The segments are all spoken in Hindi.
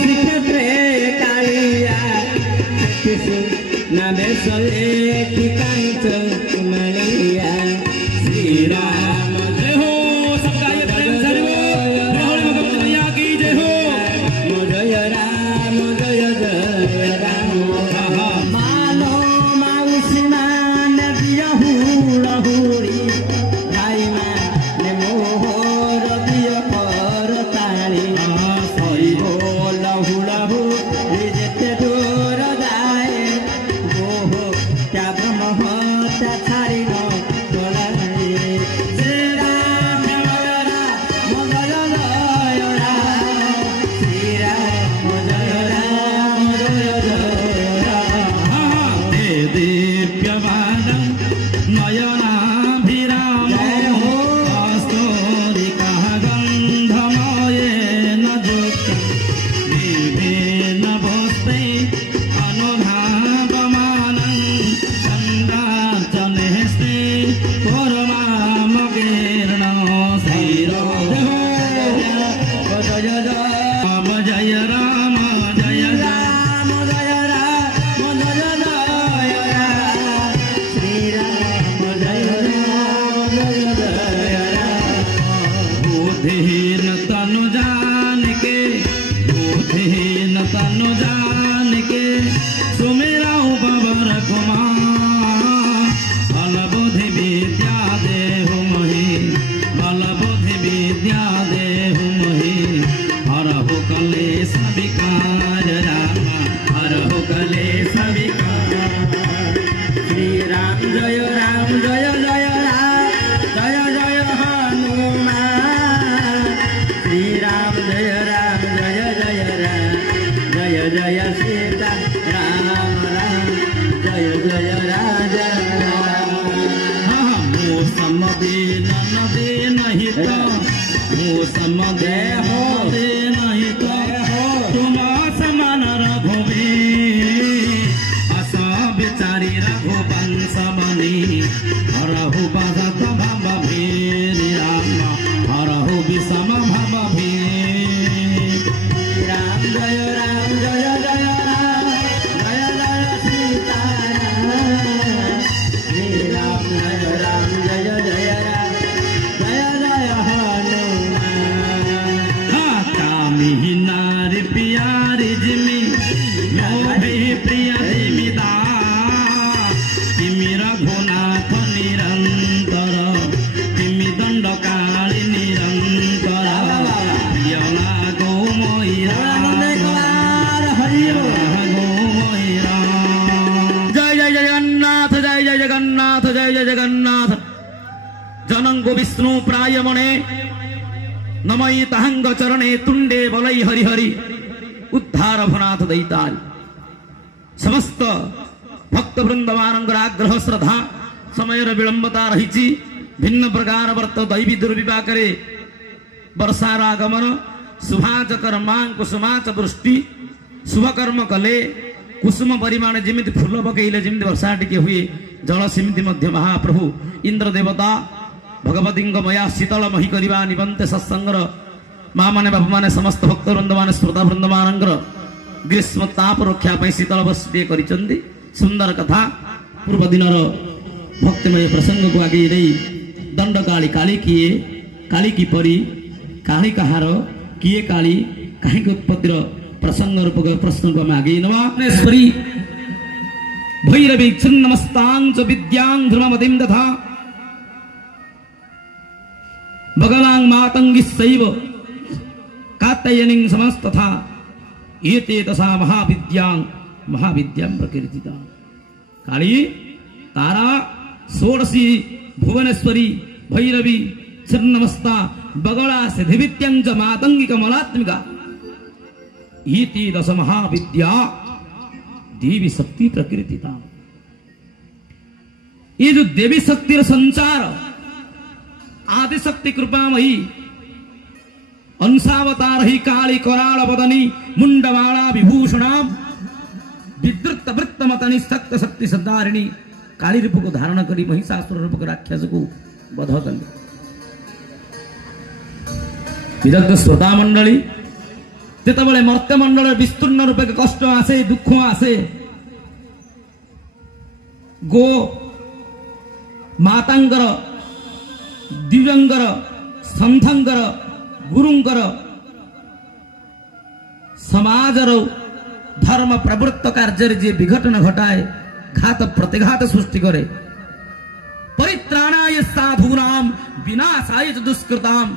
श्रीक्षेत्रे कालिया नवेशले ठिकान्छ मणिया श्री राम जय हो सबका ये प्रेम से हो राहुल भगवान मैया की जय हो जय राम जय जय राम मानो माउसीमा नदिया हुरी भाइमा ने मोहर दियो पर ताली सही बोल हुडहु जेते दूर जाए गोहो त्या ब्रह्म त्या छाडी न तोलाई श्री राम जय राम जय जय राम श्री राम जय राम जय जय राम दिव्यमानं नयनाभिराम जय हो कस्तूरिका गन्धमयेन युक्तं विभिन्न पुष्पै अनुधावमानं चन्द्रार्चनेस्ते पूर्वामकीर्णं श्रीराम जय जय राम जय राम जय राम जय राम श्री राम जय राम जय जय राम बुद्धिहीन तनु जान के सुमेरा बाबर कुमार बल बुद्धि विद्या देहु मही बल बुद्धि विद्या देहु मही हरहु कलेश विकार राम हरहु कलेश विकार श्री राम जय राम जय जय राम जय जय हनुमान श्री राम जय जय राम जय जय सीता राम राम जय जय राजा राम मौसम दे नहीं तो मौसम दे नहीं तो तुम समान रघुबीर असा बिचारी रघुवंश मणि हरहु बजत भव भीर राम हरहु विषम भव भीर राम जय जय राम जय जय सीता श्री राम जय जय राम जय जय हनुमान कामी नारी प्यारी जिमी मोहि प्रिय जिमिदा तिमी रघुनाथ निरंतर तिमी दंडकाली निरंतर प्रिय लागो मोइरा जय जय जगन्नाथ जय जय जगन्नाथ जय जय जगन्नाथ जनंगो विष्णु प्रायमणे नमई तहंग चरणे तुंडे बलई हरि हरि उद्धार भनाथ दैताल समस्त भक्त वृंदमानंकर आग्रह श्रद्धा समय विलंबता रही भिन्न प्रकार वर्त दैवी दुर्विपाकरे वर्षार आगमन शुभाचकर मां कुसुमाच वृष्टि शुभकर्म कले कुसुम परिमाण जिमिति फूल पकईले जिमिति वर्षा टिके हुए जल सिमिति मध्य महाप्रभु इंद्र देवता भगवती मया शीतल मही करवा निबंते सत्संगर माँ मैंने बापू मैंने समस्त भक्त वृंद मान श्रोता वृंद मानकर ग्रीष्म ताप रक्षा शीतल बसटे कर सुंदर कथा पूर्व दिन भक्तिमय प्रसंग को आगे नहीं दंड काली काली किए काली की परी काली कहार किए काली कहीं उत्पत्तिर प्रसंग रूप प्रश्न को आगे नमेश्वरी भैरवी छिन्नमस्तांच विद्यां ध्रुवमतिं तथा बगलांग मातंगी सैव कात्यायनीं समस्तथा एते दशा महाविद्यां प्रकीर्तिता काली तारा षोडशी भुवनेश्वरी भैरवी छिन्नमस्ता बगला सिद्धिविद्यांच मातंगी कमलात्मिका एते दश महाविद्या देवी शक्ति प्रकीर्तिता। ये जो देवी शक्ति संचार आदिशक्ति कृपामयी अंशावतार ही काली कराल बदनी मुंडमाला विभूषणा विद्रुत वृत्तमतनी शक्त शक्ति सद्धारिणी काली रूप को धारण करी महिषासुर रूप राक्षस को वध कले। विदग्ध श्रोता मंडली जेतेबेले मर्त्यमंडल विस्तृर्ण रूपे कष्ट आसे दुख आसे गो मातांकर दिव्यंकर संथंकर गुरुंकर समाजर धर्म प्रवृत्त कार्य जे विघटन घटाए घात प्रतिघात सृष्टि करे परित्राणाय साधूनाम विनाशाय च दुष्कृताम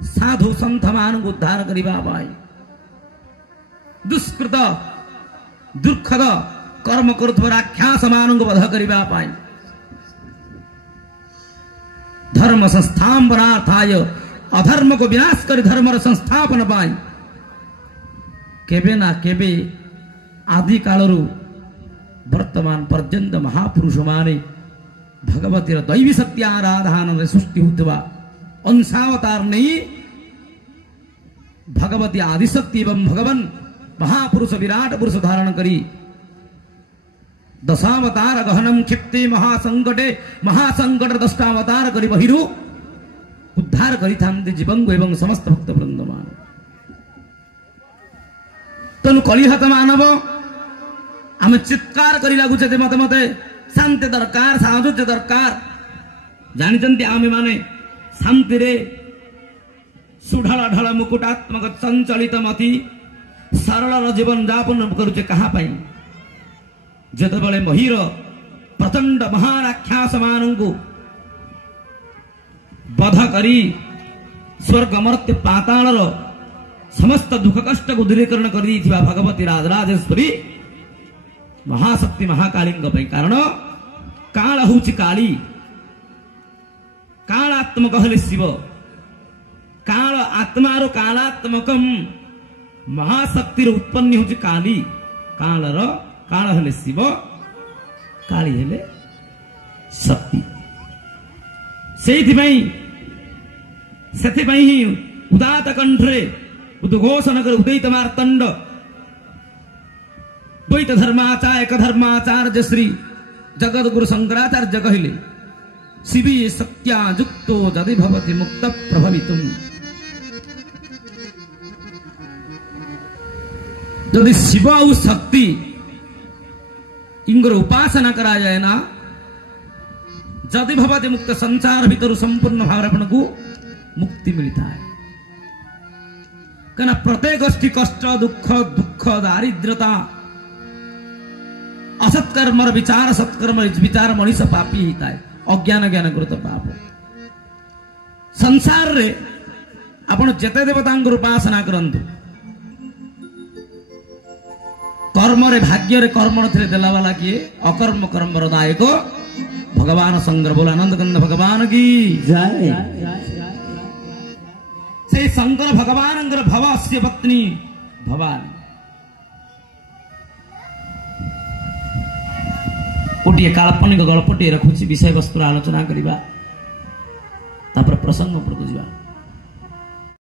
साधु संत मान उद्धार करिबा पाई दुष्कृत दुर्खद कर्म करुवा राक्षस मान वध करिबा पाई धर्म संस्थापनार्थाय अधर्म को विनाश कर धर्म संस्थापन पाई केबे ना केबे आदि कालरू वर्तमान पर्यंत महापुरुष माने भगवती दैवी सत्य आराधना सृष्टि होता अंशावतार नहीं भगवती आदिशक्ति एवं भगवान महापुरुष विराट पुरुष धारण करी दशावतार गहनम क्षिप्ते महासंकट दष्टावतार करी बहिरू उद्धार करी थामते जीवन को एवं समस्त भक्त वृंद मान तेणु कलिहत मानव आम चित्कार करी लगुचे मत मते शांति दरकार साधुज्य दरकार जानी आम माने शांति रे सुढल ढल मुकुटात्मक संचलित मति सरल जीवन यापन करुचे कहाँ पाई जेतेबेले महिर प्रचंड महाराक्षस मानंकु बध करी स्वर्ग मर्त्य पाताल समस्त दुख कष्ट को दूरीकरण कर भगवती राजराजेश्वरी महाशक्ति महाकाली कारण काल हूँ काली कालात्मक हेले शिव काल आत्मार कालात्मक महाशक्ति उत्पन्न हूँ काली कालर काल हेले शिव काली हेले शक्ति से उदात कंठरे उद्घोषण कर उदयित मार्तंड द्वैत धर्माचार्य धर्माचार्य श्री जगद गुरु शंकराचार्य कहले शिवी शक्त्या युक्तो यदि भवति मुक्त प्रभवितुम यदि शिव और शक्ति इंगर उपासना करा जाए ना यदि भवति मुक्त संसार भीतर संपूर्ण भाव को मुक्ति मिलता है कहना प्रत्येक कष्ट दुख दारिद्रता असत्कर्म विचार सत्कर्म विचार मनीष पापी होता है अज्ञान ज्ञान कृत पाप संसार रे आपण जेते देवता उपासना करंतु कर्म रे भाग्य रे कर्म थे देला वाला किए अकर्म कर्म दायक भगवान शंकर बोला आनंद कंद भगवान की जय से शंकर भगवान भवस्य पत्नी भवानी गोटे काल्पनिक गल्पटे रखुची विषय वस्तु आलोचना करवा प्रसंग उपरको जा।